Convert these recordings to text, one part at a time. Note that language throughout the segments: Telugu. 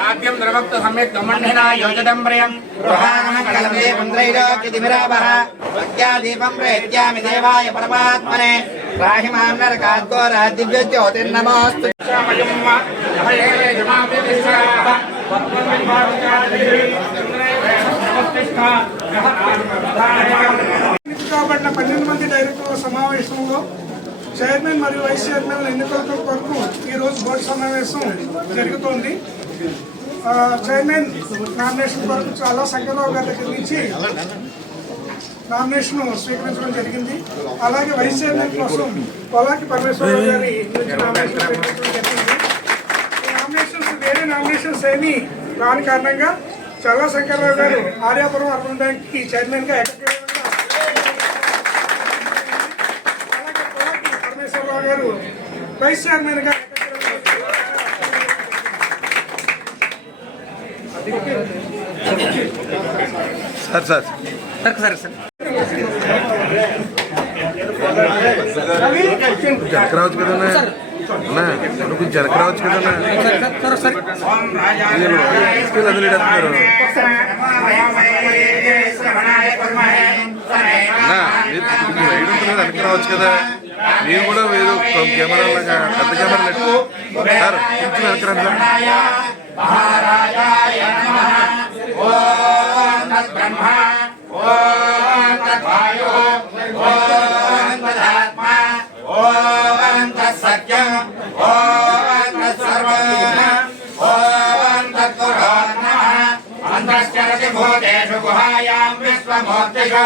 वाद्यं द्रवक्त सम्यक् दमण्डिना योजनं प्रियं गृहाणमङ्गलमे मन्त्रैलोक्यतिमिरावः प्रज्ञादीपं प्रेत्यामि देवाय परमात्मने राहि मां नरकाद्गोरा दिव्यज्योतिर्नमोऽस्तु కాబట్టిన పన్నెండు మంది డైరెక్టర్ల సమావేశంలో చైర్మన్ మరియు వైస్ చైర్మన్ ఎన్నికల కొరకు ఈరోజు బోర్డు సమావేశం జరుగుతోంది. చైర్మన్ నామినేషన్ కొరకు చాలా సంఖ్యలో గారి దగ్గర నుంచి నామినేషన్ స్వీకరించడం జరిగింది. అలాగే వైస్ చైర్మన్ కోసం పొలాకి పరమేశ్వరరావు గారి నుంచి నామినేషన్ స్వీకరించడం జరిగింది. ఈ నామినేషన్స్ వేరే నామినేషన్స్ ఏమీ రాని కారణంగా చాలా శంకర్రావు గారు ఆర్యాపురం అర్బన్ చైర్మన్గా కి గా ఏకగ్రీవంగా అలాగే పొలాకి పరమేశ్వరరావు గారు వైస్ చైర్మన్గా సార్ సార్. జనక రావచ్చు కదన్నా అన్నా? నువ్వు కొంచెం జనక రావచ్చు కదన్నా అన్నా మీరు కొంచెం కదా వెనక్కి రావచ్చు కదా. మీరు కూడా ఏదో కెమెరా పెద్ద కెమెరా సార్ కొంచెం వెనక్కి రండి. సార్ అంతశ్చరతి భూతేషు గుహాయాం విశ్వమూర్తిషు.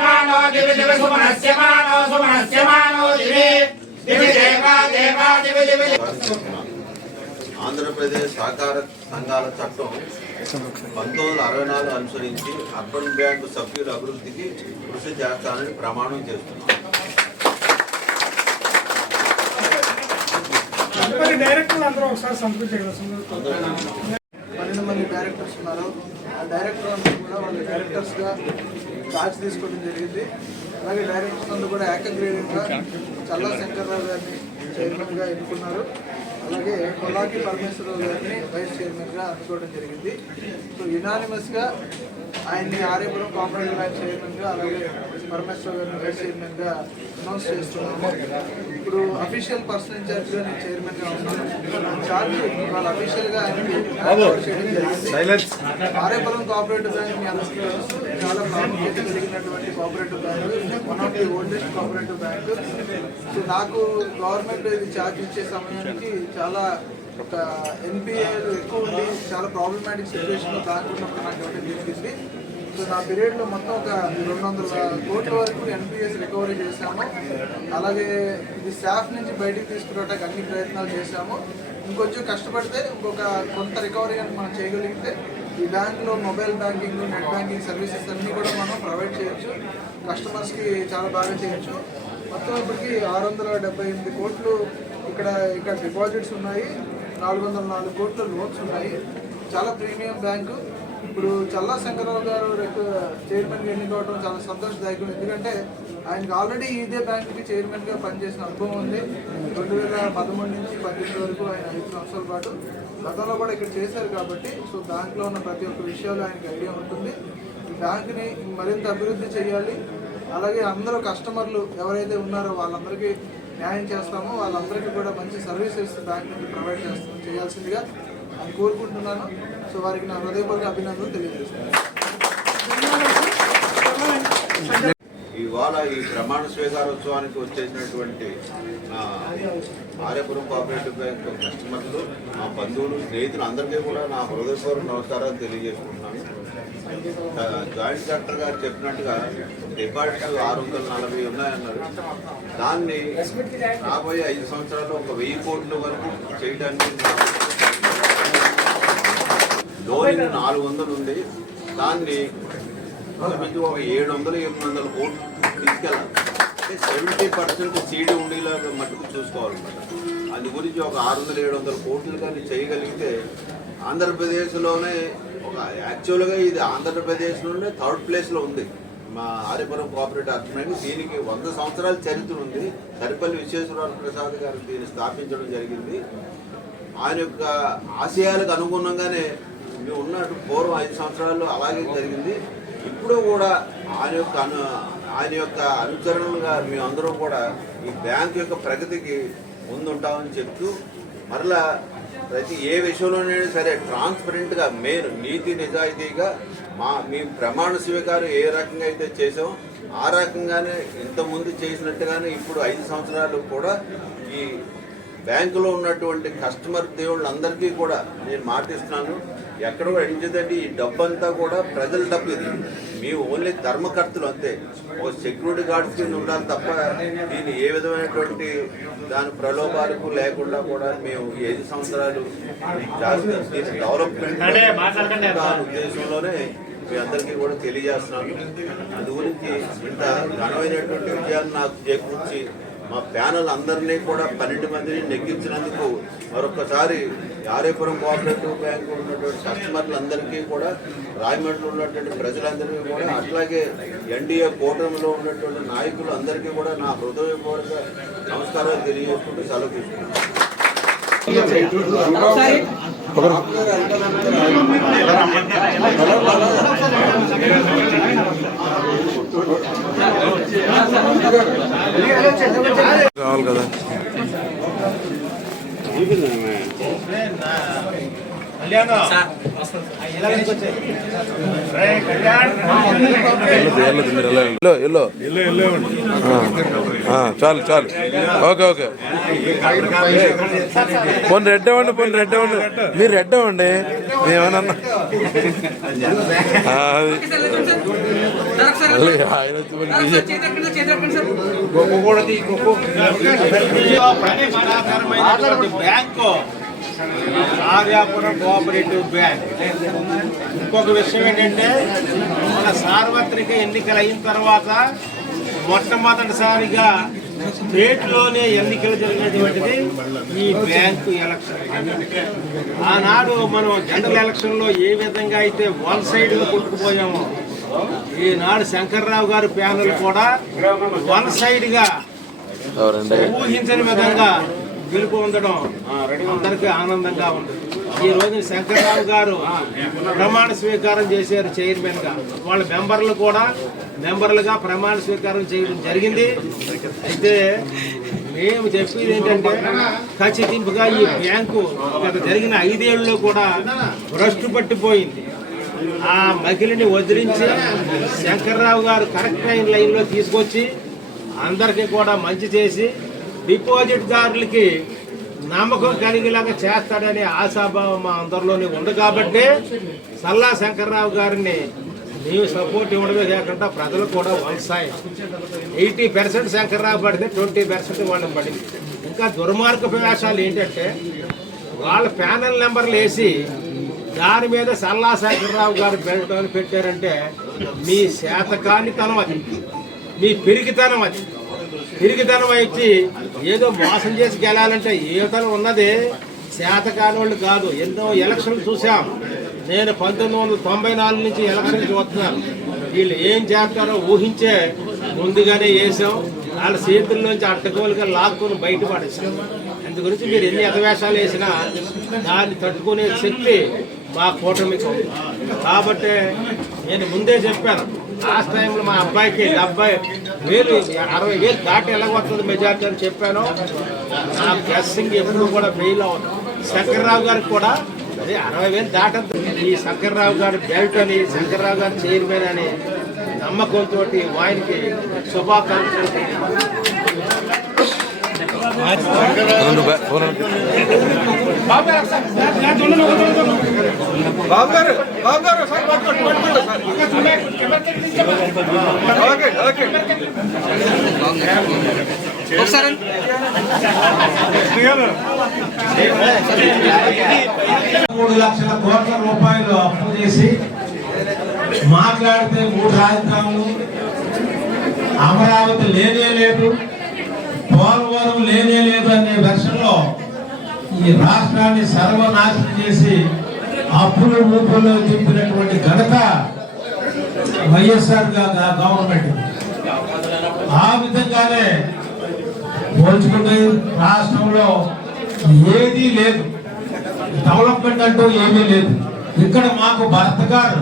మానో దివి దివి సుమనస్య మానో సుమనస్య మానో దివి దివి దేవా దేవా దివి దివి ఆంధ్రప్రదేశ్ సహకార సంఘాల చట్టం పంతొమ్మిది వందల అరవై నాలుగు అనుసరించి అర్బన్ బ్యాంకు సభ్యుల అభివృద్ధికి కృషి చేస్తానని ప్రమాణం అందరూ ఒకసారి సంతృప్తి చేయవలసింది పన్నెండు మంది డైరెక్టర్స్ ఉన్నారు. ఆ డైరెక్టర్ అంతా కూడా వాళ్ళు డైరెక్టర్స్గా ఛార్జ్ తీసుకోవడం జరిగింది. అలాగే డైరెక్టర్స్ అందరూ కూడా ఏకగ్రీవంగా చల్లా శంకర్రావు గారిని చైర్మన్గా ఎన్నుకున్నారు. అలాగే కొల్లాకి పరమేశ్వరరావు గారిని వైస్ చైర్మన్గా అనుకోవడం జరిగింది. సో యునానిమస్గా ఆయన్ని ఆర్యపురం కాంపౌండ్ బ్యాంక్ చైర్మన్గా అలాగే పరమేశ్వర గారిని వైస్ చైర్మన్గా అనౌన్స్ చేస్తున్నాము. ఇప్పుడు అఫీషియల్ పర్సన్ ఇన్ఛార్జ్గా నేను చైర్మన్గా ఉన్నాను. ఛార్జ్ వాళ్ళ అఫీషియల్గా ఆయనకి జరిగింది. ఆర్యపురం కోఆపరేటివ్ బ్యాంక్ మీ అందరికీ తెలుసు. చాలా ప్రాముఖ్యత కలిగినటువంటి cooperative bank one of the oldest cooperative bank so నాకు గవర్నమెంట్ ఇది ఛార్జ్ ఇచ్చే సమయానికి చాలా ఒక ఎన్పిఏలు ఎక్కువ ఉండి చాలా ప్రాబ్లమాటిక్ సిచ్యువేషన్లో ఉన్నప్పుడు నాకు జరిగింది? సో నా పీరియడ్లో మొత్తం ఒక రెండు వందల కోట్ల వరకు ఎన్పిఎస్ రికవరీ చేశాము. అలాగే ఇది స్టాఫ్ నుంచి బయటికి తీసుకురావడానికి అన్ని ప్రయత్నాలు చేశాము. ఇంకొంచెం కష్టపడితే ఇంకొక కొంత రికవరీ అని మనం చేయగలిగితే ఈ బ్యాంకులో mobile banking net banking services అన్నీ కూడా మనం ప్రొవైడ్ చేయొచ్చు. కస్టమర్స్కి చాలా బాగా చేయొచ్చు. మొత్తం ఇప్పటికి ఆరు వందల డెబ్బై ఎనిమిది కోట్లు ఇక్కడ ఇక్కడ డిపాజిట్స్ ఉన్నాయి. నాలుగు వందల నాలుగు కోట్ల లోన్స్ ఉన్నాయి. చాలా ప్రీమియం బ్యాంకు. ఇప్పుడు చల్లా శంకరరావు గారు రేపు చైర్మన్గా ఎన్నికవడం చాలా సంతోషదాయకం. ఎందుకంటే ఆయనకి ఆల్రెడీ ఇదే బ్యాంకుకి చైర్మన్గా పనిచేసిన అనుభవం ఉంది. రెండు వేల పదమూడు నుంచి పద్దెనిమిది వరకు ఆయన ఐదు సంవత్సరాల పాటు గతంలో కూడా ఇక్కడ చేశారు కాబట్టి సో దాంట్లో ఉన్న ప్రతి ఒక్క విషయాలు ఆయనకి ఐడియా ఉంటుంది. ఈ బ్యాంకుని మరింత అభివృద్ధి చేయాలి. అలాగే అందరూ కస్టమర్లు ఎవరైతే ఉన్నారో వాళ్ళందరికీ న్యాయం చేస్తామో. వాళ్ళందరికీ కూడా మంచి సర్వీసెస్ బ్యాంక్ నుంచి ప్రొవైడ్ చేస్తాం చేయాల్సిందిగా అని కోరుకుంటున్నాను. సో వారికి నా హృదయపూర్వక అభినందనలు తెలియజేస్తున్నాను. ఇవాళ ఈ ప్రమాణ స్వీకారోత్సవానికి వచ్చేసినటువంటి ఆర్యపురం కోఆపరేటివ్ బ్యాంక్ కస్టమర్లు మా బంధువులు స్నేహితులు అందరికీ కూడా నా హృదయపూర్వక నమస్కారాలు తెలియజేసుకుంటున్నాను. జాయింట్ కలెక్టర్ గారు చెప్పినట్టుగా డిపార్ట్స్ ఆరు వందల నలభై ఉన్నాయన్నారు. దాన్ని రాబోయే ఐదు సంవత్సరాల్లో ఒక వెయ్యి కోట్ల వరకు చేయడానికి లోన్ నాలుగు వందలు ఉంది. దాన్ని ఇంచుమించు ఒక ఏడు వందలు ఎనిమిది వందల కోట్లు తీసుకెళ్ళాలి. అంటే సెవెంటీ పర్సెంట్ సీడీ ఉండేలా మట్టుకు చూసుకోవాలన్నమాట అందు గురించి ఒక ఆరు వందల ఏడు వందల కోట్లు కానీ చేయగలిగితే ఆంధ్రప్రదేశ్లోనే ఒక యాక్చువల్గా ఇది ఆంధ్రప్రదేశ్లోనే థర్డ్ ప్లేస్లో ఉంది. మా ఆర్యపురం కోఆపరేటివ్ అర్థమైంది దీనికి వంద సంవత్సరాల చరిత్ర ఉంది. సరిపల్లి విశ్వేశ్వరరావు ప్రసాద్ గారు దీన్ని స్థాపించడం జరిగింది. ఆయన యొక్క ఆశయాలకు అనుగుణంగానే మేము ఉన్నట్టు పూర్వం ఐదు సంవత్సరాలు అలాగే జరిగింది. ఇప్పుడు కూడా ఆయన యొక్క అను ఆయన యొక్క అనుచరులుగా మేమందరం కూడా ఈ బ్యాంక్ యొక్క ప్రగతికి ముందుంటామని చెప్తూ మరలా ప్రతి ఏ విషయంలోనైనా సరే ట్రాన్స్పరెంట్గా మెయిన్ నీతి నిజాయితీగా మా మీ ప్రమాణ స్వీకారం ఏ రకంగా అయితే చేసామో ఆ రకంగానే ఇంతకుముందు చేసినట్టుగానే ఇప్పుడు ఐదు సంవత్సరాలు కూడా ఈ బ్యాంకులో ఉన్నటువంటి కస్టమర్ దేవుళ్ళందరికీ కూడా నేను మాటిస్తున్నాను ఎక్కడో అడిగిందండి ఈ డబ్బు అంతా కూడా ప్రజల డబ్బు ఇది. మీ ఓన్లీ ధర్మకర్తలు అంతే. ఒక సెక్యూరిటీ గార్డ్స్ కింద ఉండాలి తప్ప దీన్ని ఏ విధమైనటువంటి దాని ప్రలోభాలకు లేకుండా కూడా మేము ఐదు సంవత్సరాలు దీని డెవలప్మెంట్ దాని ఉద్దేశంలోనే మీ అందరికీ కూడా తెలియజేస్తున్నాను. అందు గురించి ఇంత ఘనమైనటువంటి విజయాన్ని నాకు చేకూర్చి మా ప్యానల్ అందరినీ కూడా పన్నెండు మందిని నెగ్గించినందుకు మరొకసారి ఆరేపురం కోఆపరేటివ్ బ్యాంకు ఉన్నటువంటి కస్టమర్లందరికీ కూడా రాయమండ్రిలో ఉన్నటువంటి ప్రజలందరికీ కూడా అట్లాగే ఎన్డీఏ కూటమిలో ఉన్నటువంటి నాయకులు అందరికీ కూడా నా హృదయపూర్వక నమస్కారాలు తెలియజేసుకుంటూ సెలవు తీసుకున్నాను కావాలి కదా. చాలు చాలు. Okay okay. పోనీ రెడ్ అవ్వండి పోనీ రెడ్ అవ్వండి మీరు రెడ్ అవ్వండి మేమేమన్నా అది. మళ్ళీ ఆయన బ్యాంకు. Aryapuram cooperative bank. ఇంకొక విషయం ఏంటంటే మన సార్వత్రిక ఎన్నికలు అయిన తర్వాత మొట్టమొదటిసారిగా స్టేట్లోనే ఎన్నికలు జరిగినటువంటిది ఈ బ్యాంకు ఎలక్షన్. ఆనాడు మనం జనరల్ ఎలక్షన్లో ఏ విధంగా అయితే వన్ సైడ్ కొట్టుకుపోయామో ఈనాడు శంకర్రావు గారి ప్యానల్ కూడా వన్ సైడ్గా ఊహించని విధంగా గెలుపు ఉండడం అందరికీ ఆనందంగా ఉంది. ఈ రోజు శంకర్రావు గారు ప్రమాణ స్వీకారం చేశారు చైర్మన్గా. వాళ్ళ మెంబర్లు కూడా మెంబర్లుగా ప్రమాణ స్వీకారం చేయడం జరిగింది. అయితే మేము చెప్పేది ఏంటంటే ఖచ్చితంగా ఈ బ్యాంకు గత జరిగిన ఐదేళ్ళలో కూడా భ్రష్టు పట్టిపోయింది. ఆ మహిళని వదిలించి శంకర్రావు గారు కరెక్ట్ అయిన లైన్లో తీసుకొచ్చి అందరికీ కూడా మంచి చేసి డిపాజిట్దారులకి నమ్మకం కలిగేలాగా చేస్తాడనే ఆశాభావం మా అందరిలోనే ఉంది కాబట్టి సల్లా శంకర్రావు గారిని మేము సపోర్ట్ ఇవ్వడమే కాకుండా ప్రజలు కూడా వలసాయి. ఎయిటీ పర్సెంట్ శంకర్రావు పడితే ట్వంటీ పర్సెంట్ వాళ్ళని పడింది. ఇంకా దుర్మార్గ వేషాలు ఏంటంటే వాళ్ళ ప్యానల్ నెంబర్లు వేసి దాని మీద సల్లా శేఖరరావు గారు పెట్టాలని పెట్టారంటే మీ శాతకానితనం అది. మీ పెరిగితనం అది. పెరిగితనం వచ్చి ఏదో మోసం చేసి గెలాలంటే ఏతనం ఉన్నది. శాతకాని వాళ్ళు కాదు ఎన్నో ఎలక్షన్లు చూసాం నేను పంతొమ్మిది వందల తొంభై నాలుగు నుంచి ఎలక్షన్ చూస్తున్నాను. వీళ్ళు ఏం చేస్తారో ఊహించే ముందుగానే వేసాం. వాళ్ళ చేతుల అడ్డగోలుగా లాక్కుని బయట పడేసాం. అందు గురించి మీరు ఎన్ని ఎగవేషాలు వేసినా దాన్ని తట్టుకునే శక్తి మా కూటమికి ఉంది కాబట్టి నేను ముందే చెప్పాను లాస్ట్ టైంలో మా అబ్బాయికి డెబ్బై వేలు అరవై వేలు దాటి ఎలాగొస్తుంది మెజార్టీ అని చెప్పాను. నా గెస్సింగ్ ఎప్పుడు కూడా ఫెయిల్ అవ్వదు. శంకర్రావు గారికి కూడా అదే అరవై వేలు దాటద్దు. ఈ శంకర్రావు గారి బెల్ట్ అని శంకర్రావు గారి చైర్మన్ అని నమ్మకంతో ఆయనకి శుభాకాంక్షలు రెండు బ్యా- ఫోన్ అను. బాబు గారు బాబు గారు సార్ పట్టుకోండి పట్టుకోండి సార్. ఓకే ఓకే మూడు లక్షల కోట్ల రూపాయలు అప్పు చేసి మాట్లాడితే మూడు రాజధానులు. అమరావతి లేనే లేదు. పోలవరం లేనే లేదు అనే వెర్షన్లో ఈ రాష్ట్రాన్ని సర్వనాశనం చేసి అప్పులు రూపంలో తిప్పినటువంటి ఘనత వైఎస్ఆర్ గవర్నమెంట్. ఆ విధంగానే పోల్చుకుంటే రాష్ట్రంలో ఏదీ లేదు. డెవలప్మెంట్ అంటూ ఏమీ లేదు. ఇక్కడ మాకు భరత్ గారు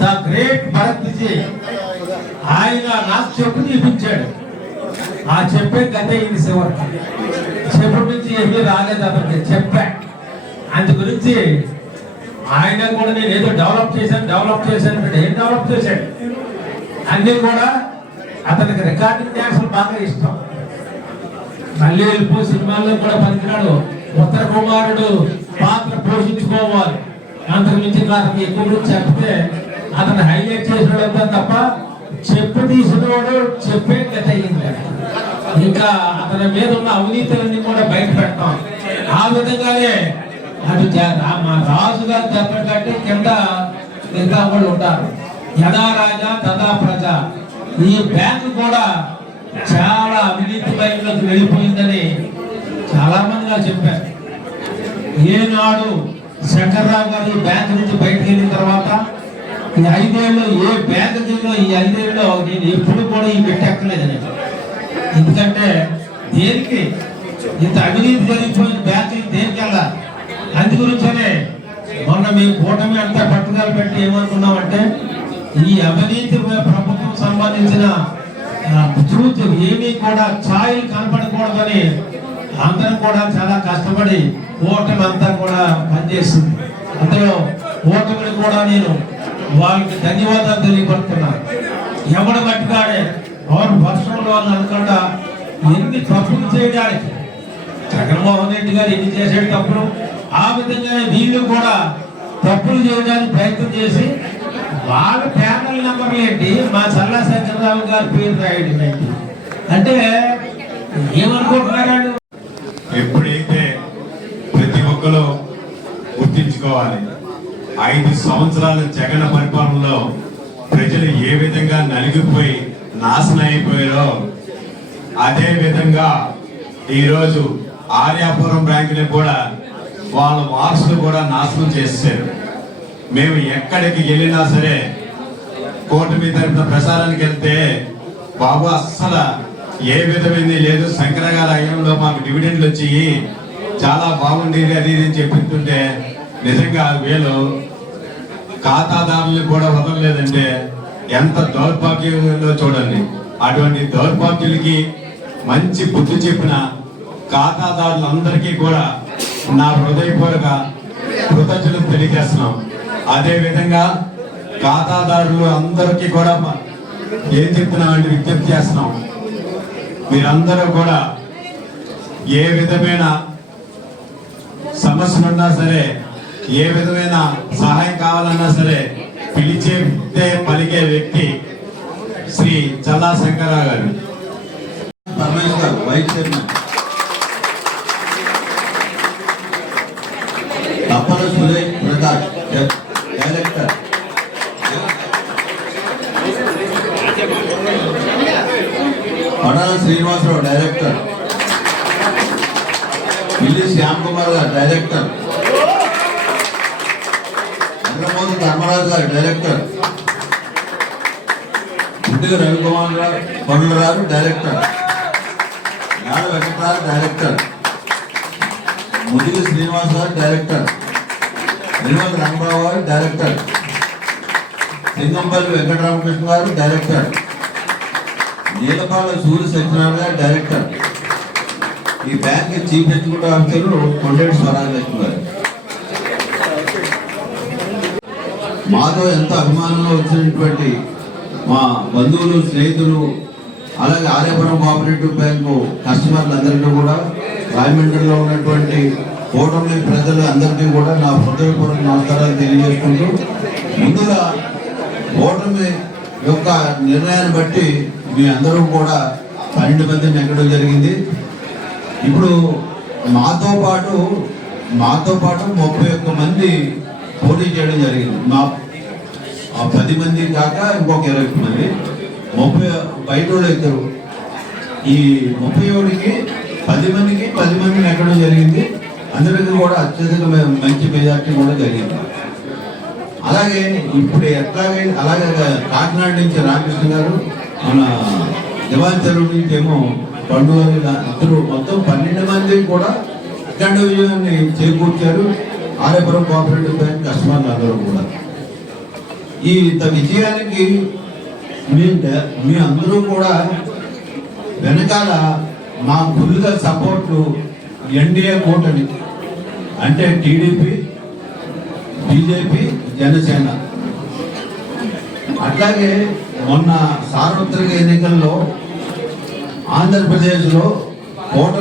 ద గ్రేట్ భరత్జీ ఆయన నాకు చెప్పు చూపించాడు ఆ చెప్పే కథ ఇది శివరికి చెప్పు నుంచి ఏమీ రాలేదు అతనికి చెప్పా. అందు గురించి ఆయన కూడా నేను ఏదో డెవలప్ చేశాను డెవలప్ చేశాను అంటే ఏం డెవలప్ చేశాడు? అన్నీ కూడా అతనికి రికార్డింగ్ డ్యాన్సులు బాగా ఇష్టం. మళ్ళీ వెళ్ళిపో సినిమాల్లో కూడా పనికిరాడు. ఉత్తర కుమారుడు పాత్ర పోషించుకోవాలి. అంతకు మించి అతను ఎక్కువ గురించి చెప్తే అతను హైలైట్ చేసినోడు తప్ప చెప్పు తీసినోడు చెప్పే గత ఇంకా అతని మీద ఉన్న అవినీతులన్నీ కూడా బయట పెడతాం ఆ విధంగానే అటు మా రాజు గారు చెప్పినట్టు కింద ఇంకా వాళ్ళు ఉంటారు. యదా రాజా తదా ప్రజ. ఈ బ్యాంకు కూడా చాలా అవినీతి బయటలోకి వెళ్ళిపోయిందని చాలా మందిగా చెప్పారు. ఏనాడు శంకర్రావు గారు ఈ నుంచి బయటకు వెళ్ళిన తర్వాత ఈ ఐదేళ్ళు ఏ బ్యాంక్ దిగినా ఈ ఐదేళ్ళలో నేను ఎప్పుడు కూడా ఈ పెట్టెక్కలేదని ఎందుకంటే దేనికి ఇంత అవినీతి జరిగిపోయిన బ్యాంకులు దేనికి వెళ్ళా అందు గురించనే మొన్న మేము కూటమి అంతా పట్టుదల పెట్టి ఏమనుకున్నామంటే ఈ అవినీతి ప్రభుత్వం సంబంధించిన ట్రూత్ ఏమీ కూడా ఛాయలు కనపడకూడదని అందరం కూడా చాలా కష్టపడి ఓటమి అంతా కూడా పనిచేస్తుంది అందులో ఓటమిని కూడా నేను వాళ్ళకి ధన్యవాదాలు తెలియపడుతున్నారు ఎవడ మట్టుగాడే వారు వర్షంలో అని ఎన్ని తప్పులు చేయడానికి? జగన్మోహన్ రెడ్డి గారు ఎన్ని చేసేటప్పుడు తప్పులు? ఆ విధంగానే వీళ్ళు కూడా తప్పులు చేయడానికి ప్రయత్నం చేసి వాళ్ళ ప్యానల్ నెంబర్లు ఏంటి? మా సల్లా సత్యనారాయణ గారి పేరు రాయడం ఏంటి? అంటే ఏమనుకుంటున్నారు ఎప్పుడైతే ప్రతి ఒక్కరు గుర్తించుకోవాలి ఐదు సంవత్సరాల జగన్ పరిపాలనలో ప్రజలు ఏ విధంగా నలిగిపోయి నాశనం అయిపోయారో అదే విధంగా ఈరోజు ఆర్యాపురం బ్యాంకుని కూడా వాళ్ళ వారసులు కూడా నాశనం చేశారు మేము ఎక్కడికి వెళ్ళినా సరే కూటమి మీద ప్రసారానికి వెళ్తే బాబు అస్సలు ఏ విధమైంది లేదు. శంకరగారి అయ్యంలో మాకు డివిడెండ్లు వచ్చి చాలా బాగుండేది అది ఇది అని చెప్తుంటే నిజంగా వీళ్ళు ఖాతాదారులు కూడా వదలలేదంటే ఎంత దౌర్భాగ్యంలో చూడండి. అటువంటి దౌర్భాగ్యులకి మంచి బుద్ధి చెప్పిన ఖాతాదారులందరికీ కూడా నా హృదయపూర్వక కృతజ్ఞతలు తెలియజేస్తున్నాం. అదేవిధంగా ఖాతాదారులు అందరికీ కూడా ఏం చెప్తున్నామంటే విజ్ఞప్తి చేస్తున్నాం. మీరందరూ కూడా ఏ విధమైన సమస్యలున్నా సరే ఏ విధమైన సహాయం కావాలన్నా సరే పిలిచే పలికే వ్యక్తి శ్రీ చల్లా Shankara Rao garu. Ramesh garu vice chairman. Appala Suresh Prakash director. Padala Srinivasa Rao director. Pilli Shyam Kumar గారు డైరెక్టర్. ఆమోద ధర్మరాజు గారు డైరెక్టర్. ముందుగా రవికుమార్ గారు పనుల గారు director. Nada Venkataraju director. Mudigi Srinivas garu director. Nirmal Rama Rao గారు డైరెక్టర్. సింగంపల్లి వెంకటరామకృష్ణ గారు డైరెక్టర్. నీలపాల సూర్య సత్యనారాయణ గారు డైరెక్టర్. ఈ bank chief executive officer Kondeti Swaraj Lakshmi garu. మాతో ఎంతో అభిమానంలో వచ్చినటువంటి మా బంధువులు స్నేహితులు అలాగే ఆర్యపురం కోఆపరేటివ్ బ్యాంకు కస్టమర్లందరికీ కూడా రాజమండ్రిలో ఉన్నటువంటి కూటమి ప్రజలు అందరికీ కూడా నా హృదయపూర్వక నమస్కారాలు తెలియజేసుకుంటూ ముందుగా కూటమి యొక్క నిర్ణయాన్ని బట్టి మీ అందరూ కూడా పన్నెండు మందిని ఎక్కడం జరిగింది. ఇప్పుడు మాతో పాటు మాతో పాటు ముప్పై ఒక్క మంది పోటీ చేయడం జరిగింది. మా ఆ పది మంది కాక ఇంకొక ఇరవై మంది. ముప్పై బయట వాళ్ళు ఇద్దరు. ఈ ముప్పై ఒకటికి పది మందికి పది మందిని ఎక్కడం జరిగింది. అందరికీ కూడా అత్యధిక మంచి మెజార్టీ కూడా జరిగింది. అలాగే ఇప్పుడు ఎట్లాగే అలాగే కాకినాడ నుంచి రామకృష్ణ గారు మన దివాన్ చెరువు నుంచి ఏమో పండుగ ఇద్దరు మొత్తం పన్నెండు మంది కూడా అఖండ విజయాన్ని చేకూర్చారు. ఆర్యపురం కోఆపరేటివ్ బ్యాంక్ కస్టమర్లు అందరూ కూడా. ఈ ఇంత విజయానికి మీ మీ అందరూ కూడా వెనకాల మా ఫుల్గా సపోర్టు ఎన్డీఏ కూటమి. అంటే టీడీపీ బీజేపీ జనసేన. అట్లాగే మొన్న సార్వత్రిక ఎన్నికల్లో ఆంధ్రప్రదేశ్లో కూటమి